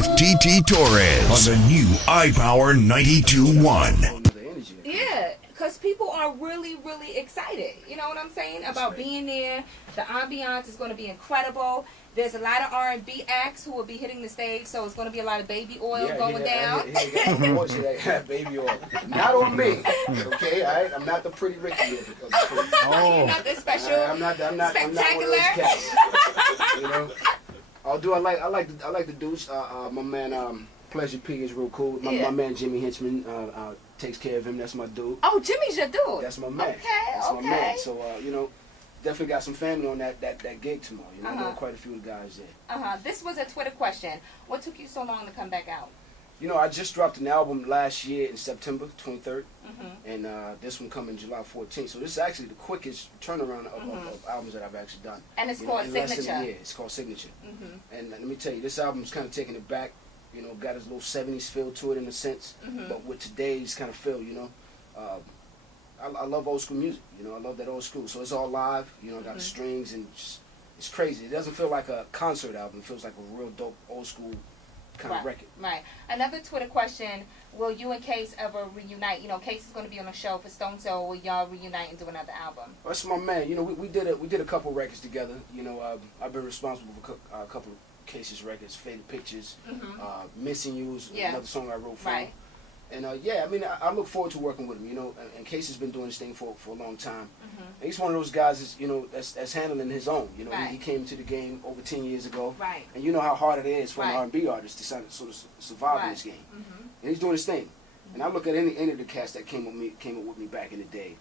with TT Torrez on the new iPower 92.1. Yeah, because people are really, really excited. You know what I'm saying? About being there. The ambiance is going to be incredible. There's a lot of R&B acts who will be hitting the stage, so it's going to be a lot of baby oil going down. Baby oil. Not on me, okay? I'm not the pretty Ricky here. You're not the special, I'm not spectacular. You know, I like the dudes. My man Pleasure P is real cool. My man Jimmy Henchman takes care of him. That's my dude. Oh, Jimmy's your dude. That's my man. That's my man. So you know, definitely got some family on that gig tomorrow. You know, I know quite a few guys there. This was a Twitter question. What took you so long to come back out? You know, I just dropped an album last year in September 23rd, and this one coming July 14th. So this is actually the quickest turnaround of albums that I've actually done. And it's called Signature. Yeah, it's called Signature. And let me tell you, this album's kind of taking it back. You know, got his little 70s feel to it in a sense, but with today's kind of feel, you know. I love old school music, you know, I love that old school. So it's all live, you know, got the strings and just, it's crazy. It doesn't feel like a concert album, it feels like a real dope old school kind of record. Right. Another Twitter question, will you and Case ever reunite? You know, Case is going to be on a show for Stone Soul. Will y'all reunite and do another album? That's my man. You know, we did a couple records together. You know, I've been responsible for a couple of Case's records, Faded Pictures, Missing You is another song I wrote for him. And yeah, I mean, I look forward to working with him. You know, and Case has been doing this thing for a long time. And he's one of those guys, you know, that's handling his own. You know, he came to the game over 10 years ago. And you know how hard it is for an R&B artist to sort of survive in this game. And he's doing his thing. And I look at any of the cats that came up with me back in the day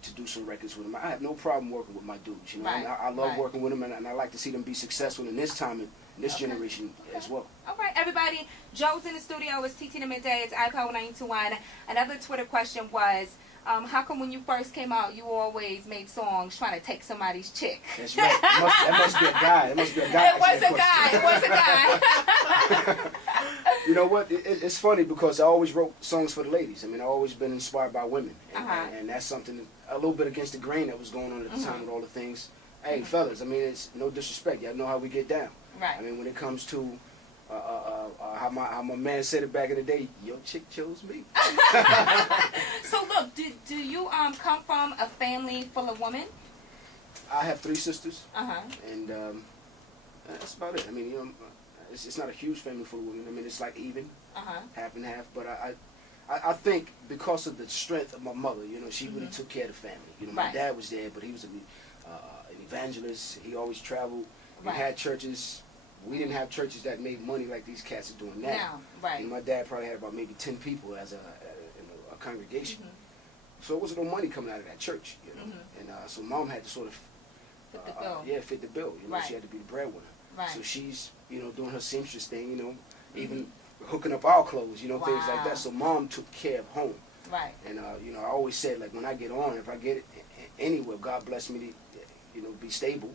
to do some records with him. I have no problem working with my dudes. You know, I love working with them, and I like to see them be successful in this time and this generation as well. All right, everybody. Joe's in the studio. It's TT in the Midday. It's iPower 92.1. Another Twitter question was, how come when you first came out, you always made songs trying to take somebody's chick? That's right. That must be a guy. It must be a guy. It was a guy. You know what? It's funny because I always wrote songs for the ladies. I mean, I've always been inspired by women. And that's something a little bit against the grain that was going on at the time with all the things. Hey, fellas, I mean, it's no disrespect. Y'all know how we get down. Right. I mean, when it comes to how my man said it back in the day, your chick chose me. So look, do you come from a family full of women? I have 3 sisters. And that's about it. I mean, you know, it's not a huge family full of women. I mean, it's like even, half and half. But I think because of the strength of my mother, you know, she really took care of the family. You know, my dad was there, but he was an evangelist. He always traveled. We had churches. We didn't have churches that made money like these cats are doing now. And my dad probably had about maybe 10 people as a congregation. So it wasn't no money coming out of that church, you know. And so mom had to sort of fit the bill. You know, she had to be the breadwinner. So she's, you know, doing her seamstress thing, you know, even hooking up our clothes, you know, things like that. So mom took care of home. And you know, I always said, like, when I get on, if I get it anywhere, God bless me to, you know, be stable.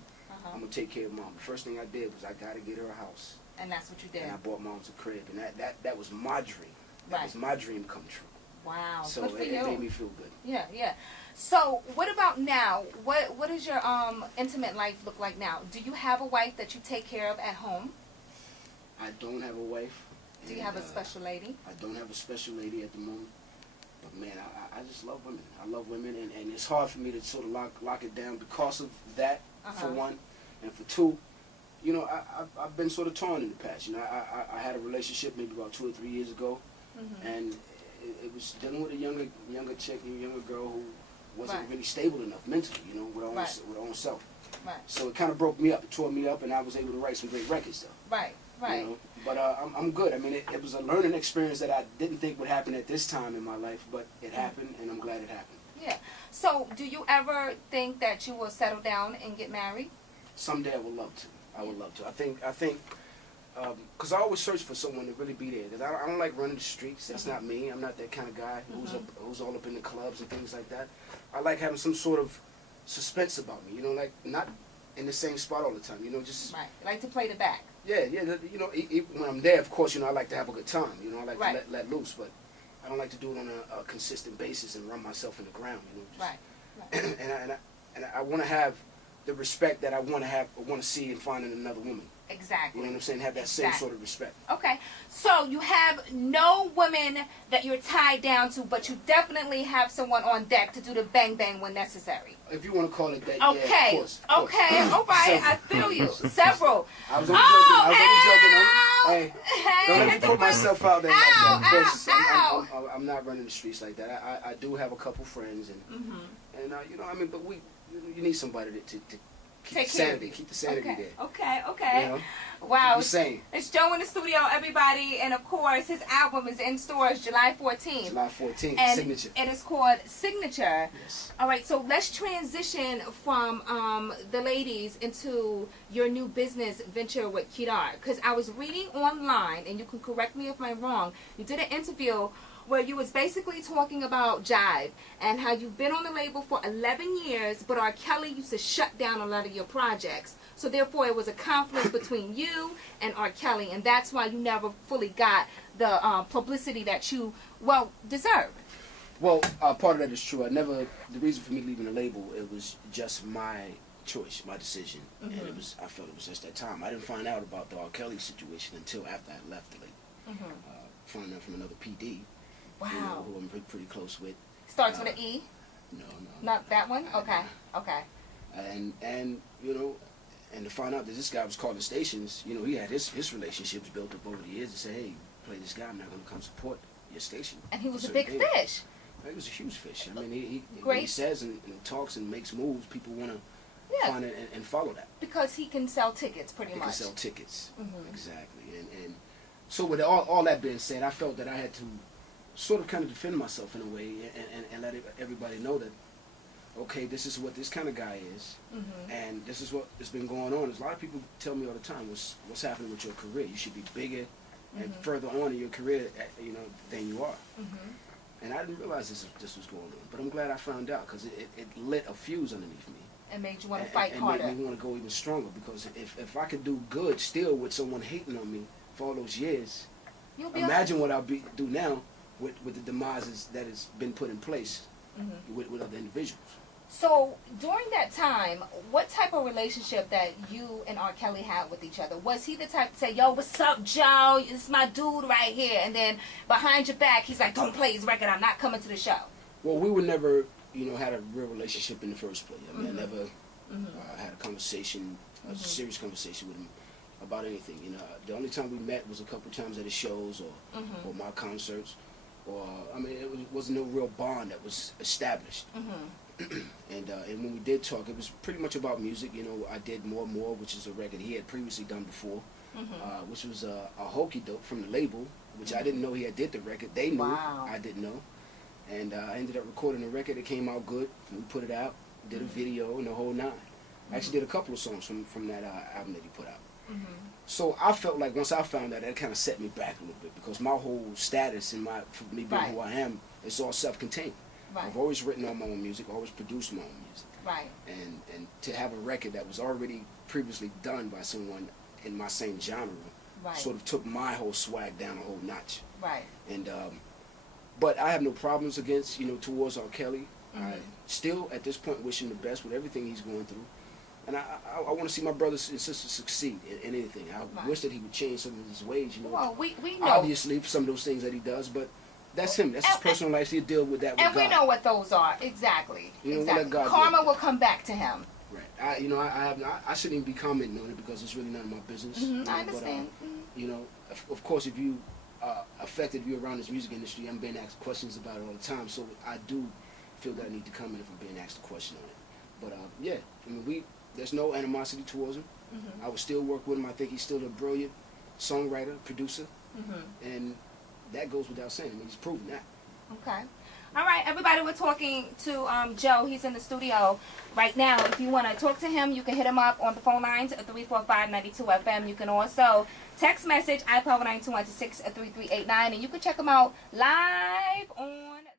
I'm gonna take care of mom. The first thing I did was I gotta get her a house. And that's what you did. And I bought mom's a crib, and that was my dream. That was my dream come true. Wow. So it made me feel good. Yeah. So what about now? What does your intimate life look like now? Do you have a wife that you take care of at home? I don't have a wife. Do you have a special lady? I don't have a special lady at the moment. But man, I just love women. I love women, and it's hard for me to sort of lock it down because of that, for one. And for two, you know, I've been sort of torn in the past. You know, I had a relationship maybe about 2 or 3 years ago, and it was dealing with a younger chick, a younger girl who wasn't really stable enough mentally, you know, with her own self. So it kind of broke me up. It tore me up, and I was able to write some great records, though. You know? But I'm good. I mean, it was a learning experience that I didn't think would happen at this time in my life, but it happened, and I'm glad it happened. Yeah. So do you ever think that you will settle down and get married? Someday I would love to. I would love to. I think, because I always search for someone to really be there. Because I don't like running the streets. That's not me. I'm not that kind of guy who's all up in the clubs and things like that. I like having some sort of suspense about me. You know, like not in the same spot all the time. You know, just like to play the back. Yeah. You know, when I'm there, of course, you know, I like to have a good time. You know, I like to let loose, but I don't like to do it on a consistent basis and run myself in the ground. You know, just, and I want to have the respect that I want to see and find in another woman. Exactly. You know what I'm saying? Have that same sort of respect. Okay. So you have no women that you're tied down to, but you definitely have someone on deck to do the bang bang when necessary. If you want to call it that, okay. yeah, of course. Okay, all right, I feel you. Several. I was only joking. Don't let me put myself out there like that. I'm not running the streets like that. I do have a couple friends, and you know, I mean, but you need somebody to keep the sanity there. Okay. You know? Wow. It's Joe in the studio, everybody, and of course his album is in stores July 14th. July 14th, and Signature. It is called Signature. Yes. All right, so let's transition from the ladies into your new business venture with Kedar, because I was reading online, and you can correct me if I'm wrong. You did an interview where you was basically talking about Jive and how you've been on the label for 11 years, but R. Kelly used to shut down a lot of your projects. So therefore it was a conflict between you and R. Kelly, and that's why you never fully got the publicity that you, deserved. Well, part of that is true. The reason for me leaving the label, it was just my choice, my decision. And I felt it was just that time. I didn't find out about the R. Kelly situation until after I left the label. Found out from another PD. Wow. You know, who I'm pretty close with. Starts with an E? No. Not that one? Okay. And you know, and to find out that this guy was calling stations, you know, he had his relationships built up over the years to say, hey, play this guy, I'm not going to come support your station. And he was a big fish. He was a huge fish. I mean, when he says and talks and makes moves, people want to find it and follow that. Because he can sell tickets, pretty much. He can sell tickets, exactly. And so with all that being said, I felt that I had to sort of kind of defend myself in a way and let everybody know that, okay, this is what this kind of guy is, and this is what has been going on. There's a lot of people tell me all the time, what's happening with your career? You should be bigger and further on in your career, you know, than you are. And I didn't realize this was going on, but I'm glad I found out, because it lit a fuse underneath me. And made you want to fight harder. And made me want to go even stronger, because if I could do good still with someone hating on me for all those years, imagine what I'll do now with the demises that has been put in place with other individuals. So during that time, what type of relationship that you and R. Kelly had with each other? Was he the type to say, yo, what's up, Joe? It's my dude right here. And then behind your back, he's like, don't play his record. I'm not coming to the show. Well, we were never, you know, had a real relationship in the first place. I mean, I never had a conversation, a serious conversation with him about anything. You know, the only time we met was a couple times at his shows or my concerts. Or, I mean, it wasn't no real bond that was established. And when we did talk, it was pretty much about music. You know, I did More, which is a record he had previously done before, which was a hokey dope from the label, which I didn't know he had did the record. They knew, I didn't know. And I ended up recording the record. It came out good. We put it out, did a video, and the whole nine. I actually did a couple of songs from that album that he put out. So I felt like once I found out, that kind of set me back a little bit, because my whole status and for me being who I am, it's all self-contained. I've always written all my own music, always produced my own music. And to have a record that was already previously done by someone in my same genre sort of took my whole swag down a whole notch. And but I have no problems towards R. Kelly. I still at this point wish him the best with everything he's going through. And I want to see my brothers and sisters succeed in anything. I wish that he would change some of his ways, you know. Well, we know. Obviously, for some of those things that he does, but that's him. That's his personal life. He'll deal with that with God. And we know what those are. Exactly. Karma will come back to him. Right. I shouldn't even be commenting on it, because it's really none of my business. I understand. But, of course, if you affected, if you're around this music industry, I'm being asked questions about it all the time. So I do feel that I need to comment if I'm being asked a question on it. But, there's no animosity towards him. I would still work with him. I think he's still a brilliant songwriter, producer. And that goes without saying. I mean, he's proven that. Okay. All right, everybody, we're talking to Joe. He's in the studio right now. If you want to talk to him, you can hit him up on the phone lines at 345-92FM. You can also text message iPower 921 to 63389, and you can check him out live on